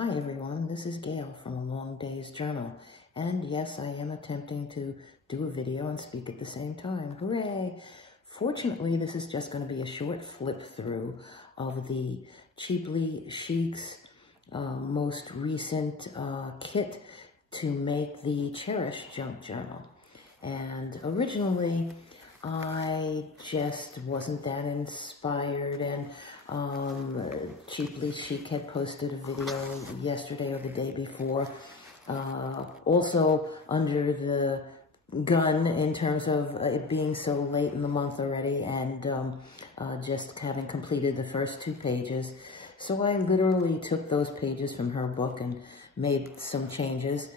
Hi everyone, this is Gail from A Long Day's Journal. And yes, I am attempting to do a video and speak at the same time. Hooray! Fortunately, this is just going to be a short flip through of the Cheaply Chic's most recent kit to make the Cherish junk journal. And originally, I just wasn't that inspired, and Cheaply Chic had posted a video yesterday or the day before, also under the gun in terms of it being so late in the month already, and just having completed the first 2 pages. So I literally took those pages from her book and made some changes,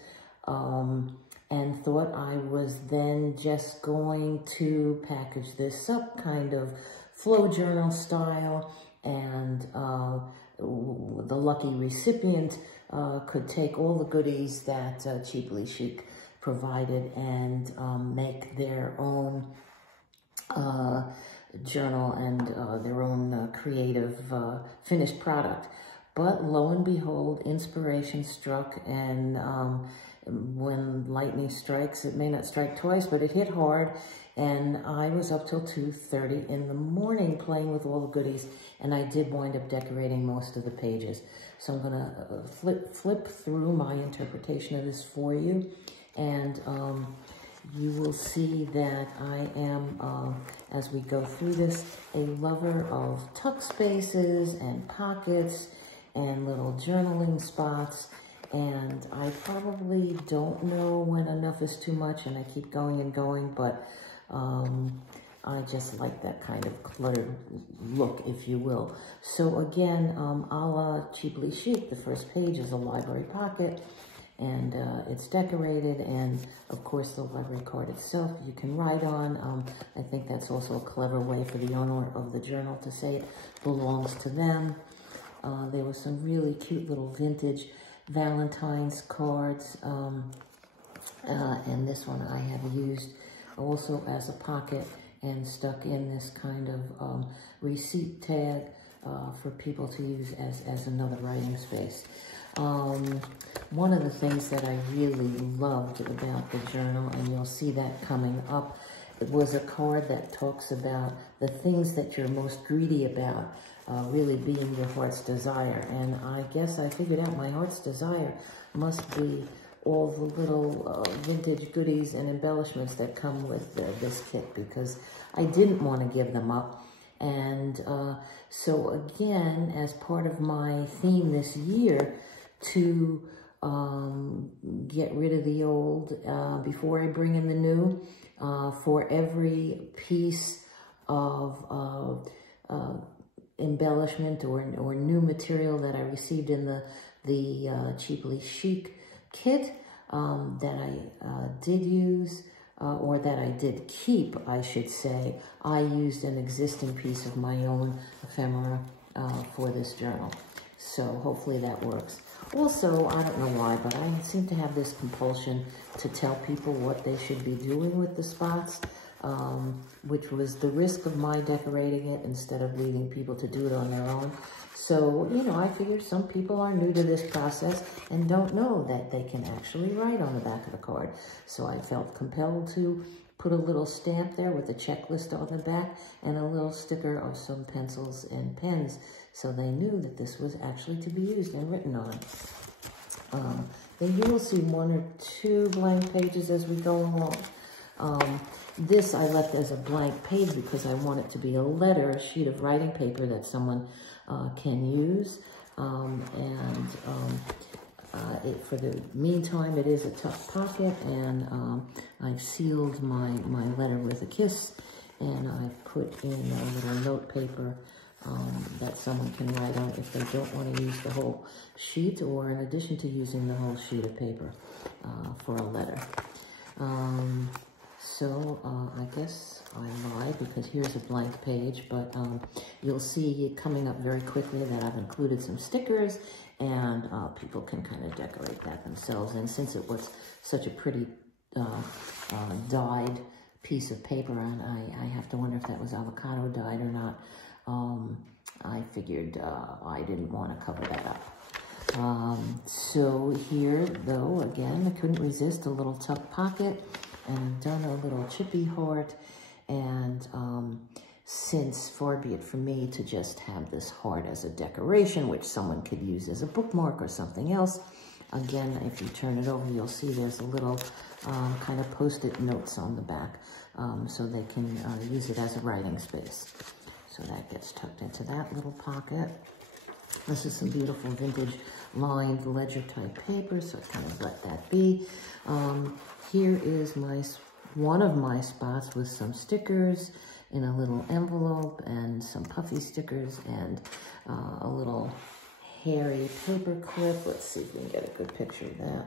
and thought I was then just going to package this up kind of flow journal style, and the lucky recipient could take all the goodies that Cheaply Chic provided and make their own journal and their own creative finished product. But lo and behold, inspiration struck, and when lightning strikes, it may not strike twice, but it hit hard, and I was up till 2:30 in the morning playing with all the goodies, and I did wind up decorating most of the pages. So I'm gonna flip through my interpretation of this for you, and you will see that I am, as we go through this, a lover of tuck spaces and pockets and little journaling spots. And I probably don't know when enough is too much, and I keep going and going, but I just like that kind of cluttered look, if you will. So again, a la Cheaply Chic, the first page is a library pocket, and it's decorated, and of course the library card itself you can write on. I think that's also a clever way for the owner of the journal to say it belongs to them. There was some really cute little vintage Valentine's cards, and this one I have used also as a pocket and stuck in this kind of receipt tag for people to use as another writing space. One of the things that I really loved about the journal, and you'll see that coming up, it was a card that talks about the things that you're most greedy about, really being your heart's desire. And I guess I figured out my heart's desire must be all the little vintage goodies and embellishments that come with this kit, because I didn't want to give them up. And so again, as part of my theme this year to get rid of the old before I bring in the new, for every piece of embellishment or new material that I received in the Cheaply Chic kit that I did use, or that I did keep, I should say, I used an existing piece of my own ephemera for this journal. So hopefully that works. Also, I don't know why, but I seem to have this compulsion to tell people what they should be doing with the spots, which was the risk of my decorating it instead of leaving people to do it on their own. So, you know, I figured some people are new to this process and don't know that they can actually write on the back of the card. So I felt compelled to put a little stamp there with a checklist on the back and a little sticker of some pencils and pens, so they knew that this was actually to be used and written on. Then you will see 1 or 2 blank pages as we go along. This I left as a blank page because I want it to be a letter, a sheet of writing paper that someone can use. For the meantime, it is a tuck pocket, and I've sealed my letter with a kiss, and I've put in a little note paper that someone can write on if they don't want to use the whole sheet, or in addition to using the whole sheet of paper for a letter. So I guess I lied, because here's a blank page, but you'll see coming up very quickly that I've included some stickers, and people can kind of decorate that themselves. And since it was such a pretty dyed piece of paper, and I have to wonder if that was avocado dyed or not, I figured I didn't want to cover that up. So here, though, again, I couldn't resist a little tuck pocket, and I've done a little chippy heart. And since far be it from me to just have this heart as a decoration, which someone could use as a bookmark or something else, again, if you turn it over, you'll see there's a little kind of post-it notes on the back, so they can use it as a writing space. So that gets tucked into that little pocket. This is some beautiful vintage lined ledger type paper, so I kind of let that be. Here is one of my spots with some stickers in a little envelope and some puffy stickers and a little hairy paper clip. Let's see if we can get a good picture of that.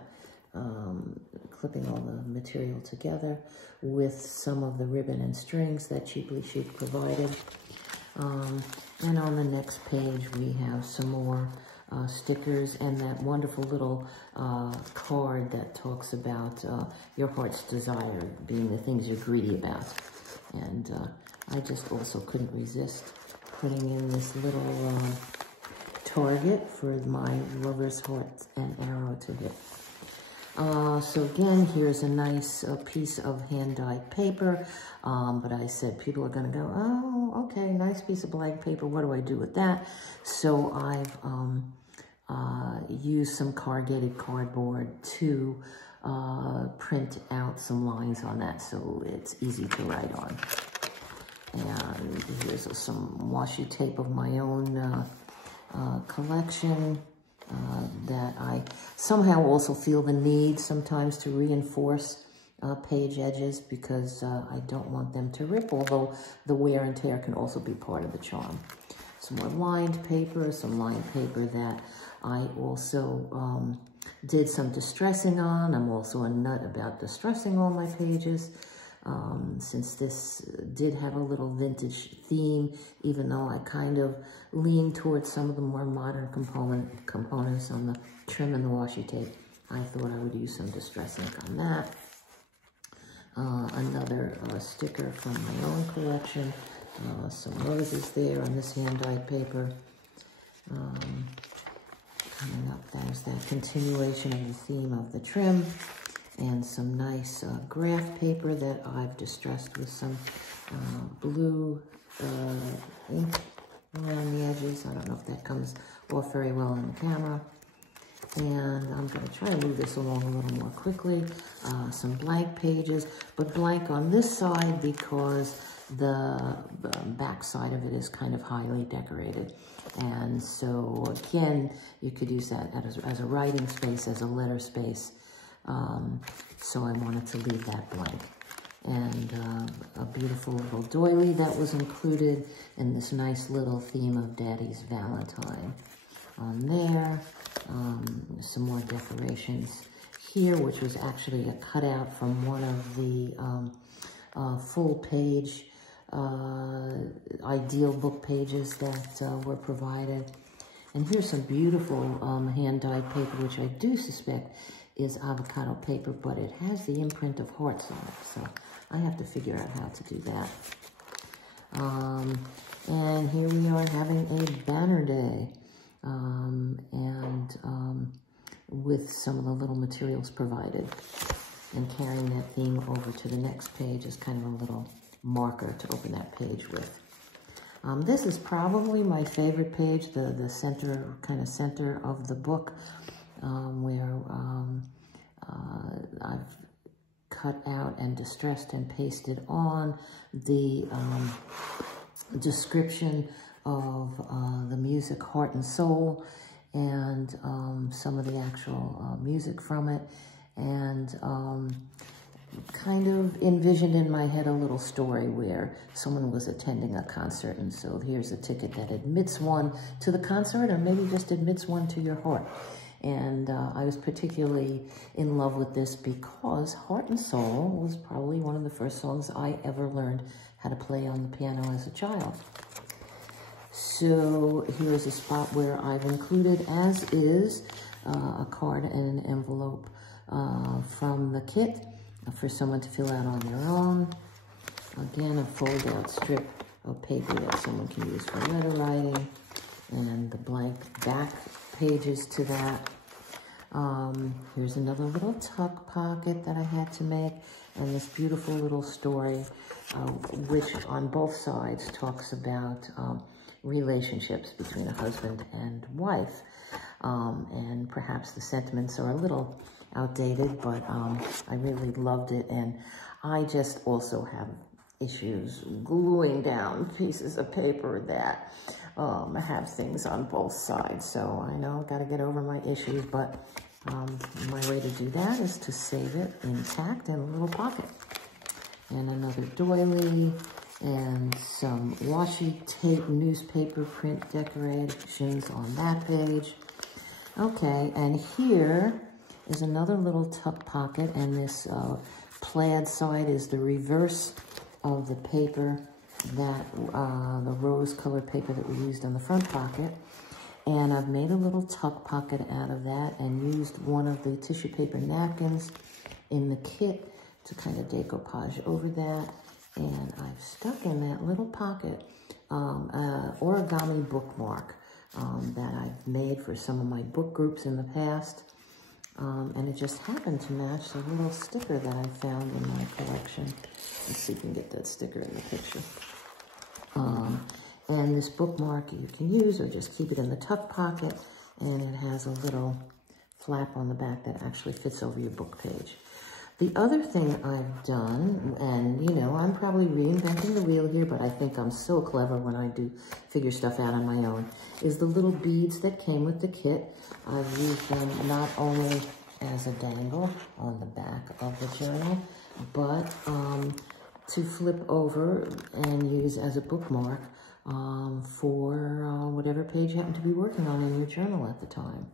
Clipping all the material together with some of the ribbon and strings that Cheaply Chic provided. And on the next page, we have some more stickers and that wonderful little card that talks about your heart's desire being the things you're greedy about. And I just also couldn't resist putting in this little target for my lover's heart and arrow to hit. So again, here's a nice piece of hand-dyed paper, but I said people are going to go, oh, okay, nice piece of blank paper. What do I do with that? So I've used some corrugated cardboard to print out some lines on that so it's easy to write on. And here's some washi tape of my own collection. That I somehow also feel the need sometimes to reinforce page edges because I don't want them to rip, although the wear and tear can also be part of the charm. Some more lined paper, that I also did some distressing on. I'm also a nut about distressing all my pages. Since this did have a little vintage theme, even though I kind of leaned towards some of the more modern components on the trim and the washi tape, I thought I would use some distress ink on that. Another sticker from my own collection, some roses there on this hand-dyed paper. Coming up, there's that continuation of the theme of the trim. And some nice graph paper that I've distressed with some blue ink around the edges. I don't know if that comes off very well in the camera. And I'm going to try to move this along a little more quickly. Some blank pages, but blank on this side because the back side of it is kind of highly decorated. And so, again, you could use that as a writing space, as a letter space. So I wanted to leave that blank. And a beautiful little doily that was included in this nice little theme of Daddy's Valentine on there. Some more decorations here, which was actually a cutout from one of the full page ideal book pages that were provided. And here's some beautiful hand-dyed paper, which I do suspect is avocado paper, but it has the imprint of hearts on it, so I have to figure out how to do that. And here we are having a banner day, with some of the little materials provided, and carrying that theme over to the next page is kind of a little marker to open that page with. This is probably my favorite page, the center of the book, where I've cut out and distressed and pasted on the description of the music Heart and Soul, and some of the actual music from it, and kind of envisioned in my head a little story where someone was attending a concert, and so here's a ticket that admits one to the concert, or maybe just admits one to your heart. And I was particularly in love with this because Heart and Soul was probably one of the first songs I ever learned how to play on the piano as a child. So here's a spot where I've included, as is, a card and an envelope from the kit for someone to fill out on their own. Again, a fold-out strip of paper that someone can use for letter writing, and the blank back pages to that. Here's another little tuck pocket that I had to make, and this beautiful little story, which on both sides talks about relationships between a husband and wife. And perhaps the sentiments are a little outdated, but I really loved it. And I just also have issues gluing down pieces of paper that have things on both sides. So I know I've got to get over my issues, but my way to do that is to save it intact in a little pocket. And another doily, and some washi tape newspaper print decorations on that page. Okay, and here is another little tuck pocket, and this plaid side is the reverse of the paper that, the rose-colored paper that we used on the front pocket. And I've made a little tuck pocket out of that and used one of the tissue paper napkins in the kit to kind of decoupage over that. And I've stuck in that little pocket origami bookmark that I've made for some of my book groups in the past. And it just happened to match the little sticker that I found in my collection. Let's see if we can get that sticker in the picture. And this bookmark you can use or just keep it in the tuck pocket, and it has a little flap on the back that actually fits over your book page. The other thing I've done, and you know, I'm probably reinventing the wheel here, but I think I'm so clever when I do figure stuff out on my own, is the little beads that came with the kit. I've used them not only as a dangle on the back of the journal, but to flip over and use as a bookmark for whatever page you happen to be working on in your journal at the time.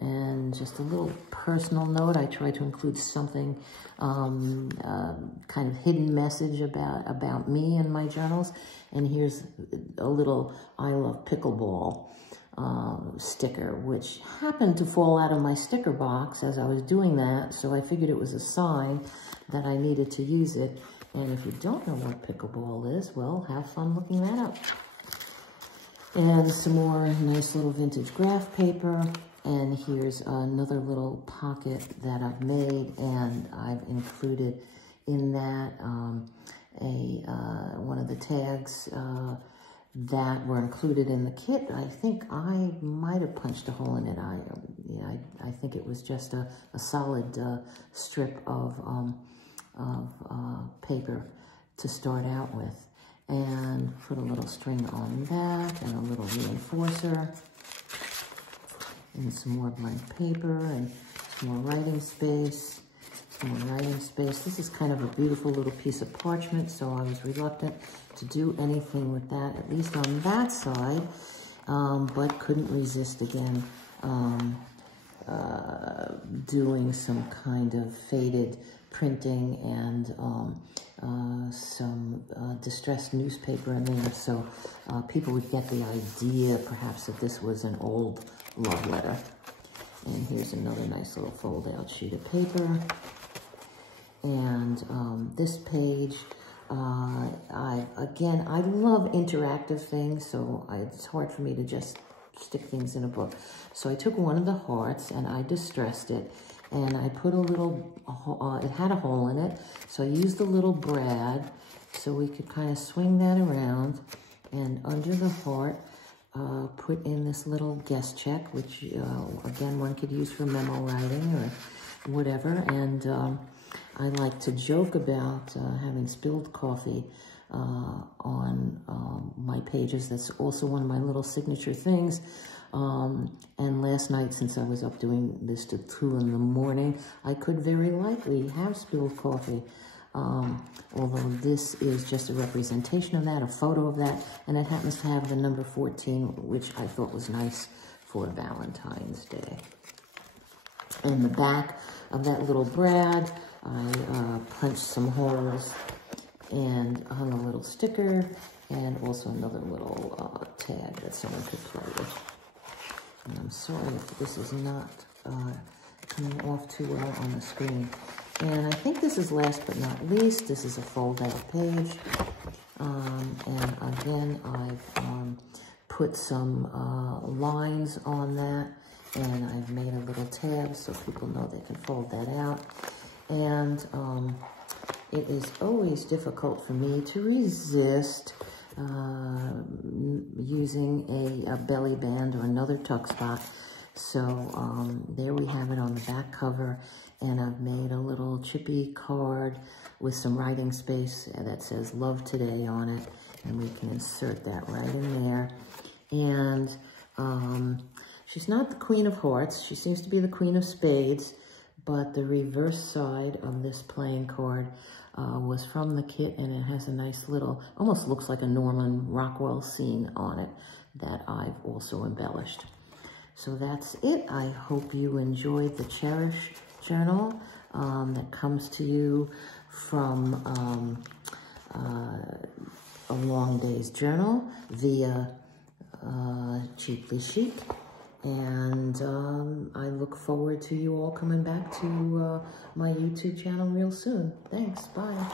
And just a little personal note, I try to include something, kind of hidden message about me in my journals. And here's a little I love pickleball sticker, which happened to fall out of my sticker box as I was doing that. So I figured it was a sign that I needed to use it. And if you don't know what pickleball is, well, have fun looking that up. And some more nice little vintage graph paper. And here's another little pocket that I've made, and I've included in that one of the tags that were included in the kit. I think I might have punched a hole in it. I think it was just a solid strip of paper to start out with. And put a little string on that and a little reinforcer and some more blank paper and some more writing space, This is kind of a beautiful little piece of parchment, so I was reluctant to do anything with that, at least on that side, but couldn't resist again doing some kind of faded printing and some distressed newspaper in there, so people would get the idea perhaps that this was an old love letter. And here's another nice little fold-out sheet of paper. And this page, I love interactive things, so it's hard for me to just stick things in a book. So I took one of the hearts and I distressed it, and I put a little, it had a hole in it, so I used the little brad so we could kind of swing that around, and under the heart, put in this little guest check, which, again, one could use for memo writing or whatever, and I like to joke about having spilled coffee on my pages. That's also one of my little signature things. And last night, since I was up doing this till 2 in the morning, I could very likely have spilled coffee. Although this is just a representation of that, a photo of that, and it happens to have the number 14, which I thought was nice for Valentine's Day. In the back of that little brad, I punched some holes and hung a little sticker, and also another little tag that someone could play with. And I'm sorry if this is not coming off too well on the screen. And I think this is last but not least. This is a fold-out page. And again, I've put some lines on that, and I've made a little tab so people know they can fold that out. And it is always difficult for me to resist using a belly band or another tuck spot. So there we have it on the back cover, and I've made a little chippy card with some writing space that says "Love Today" on it, and we can insert that right in there. And she's not the Queen of Hearts. She seems to be the Queen of Spades, but the reverse side of this playing card was from the kit, and it has a nice little, almost looks like a Norman Rockwell scene on it that I've also embellished. So that's it. I hope you enjoyed the Cherish journal that comes to you from A Long Day's Journal via Cheaply Chic. And I look forward to you all coming back to my YouTube channel real soon. Thanks. Bye.